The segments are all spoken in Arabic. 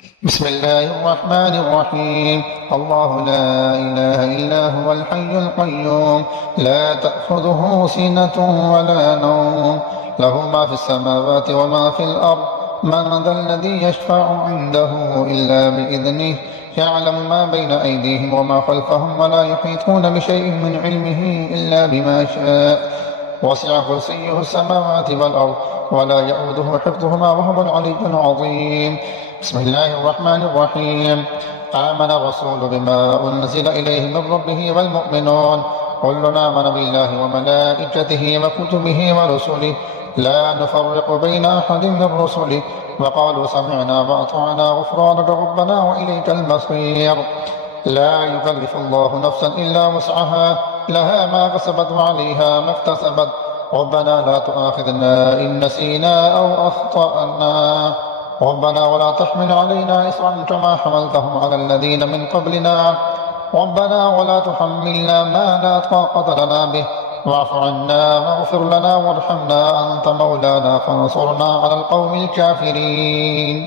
بسم الله الرحمن الرحيم. الله لا إله إلا هو الحي القيوم لا تأخذه سنة ولا نوم له ما في السماوات وما في الأرض من ذا الذي يشفع عنده إلا بإذنه يعلم ما بين أيديهم وما خلفهم ولا يحيطون بشيء من علمه إلا بما شاء وسع كرسيه السماوات والأرض ولا يؤوده حفظهما وهو العلي العظيم. بسم الله الرحمن الرحيم. آمن الرسول بما أنزل إليه من ربه والمؤمنون كل آمن بالله وملائكته وكتبه ورسله لا نفرق بين أحد من رسله وقالوا سمعنا وأطعنا غفرانك ربنا وإليك المصير. لا يكلف الله نفسا إلا وسعها لها ما كسبت وعليها ما اكتسبت ربنا لا تؤاخذنا إن نسينا أو أخطأنا ربنا ولا تحمل علينا إصرا كما حملته على الذين من قبلنا ربنا ولا تحملنا ما لا طاقة لنا به واعف عنا واغفر لنا وارحمنا أنت مولانا فانصرنا على القوم الكافرين.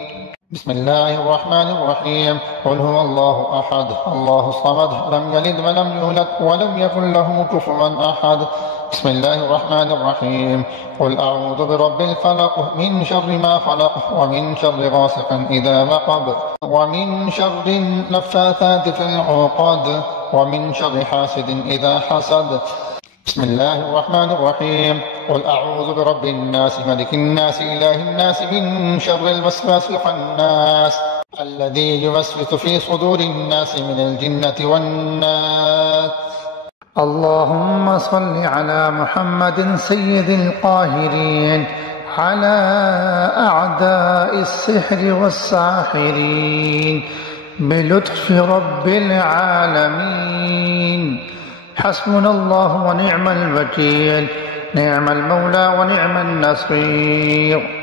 بسم الله الرحمن الرحيم. قل هو الله أحد الله الصمد لم يلد ولم يولد ولم يكن له كفوا أحد. بسم الله الرحمن الرحيم. قل أعوذ برب الفلق من شر ما خلق ومن شر غاسق إذا وقب ومن شر النفاثات في العقد ومن شر حاسد إذا حسد. بسم الله الرحمن الرحيم. قل أعوذ برب الناس ملك الناس إله الناس من شر الوسواس الخناس الذي يوسوس في صدور الناس من الجنة والناس. اللهم صل على محمد سيد القاهرين على أعداء السحر والساحرين بلطف رب العالمين. حسبنا الله ونعم الوكيل نعم المولى ونعم النصير.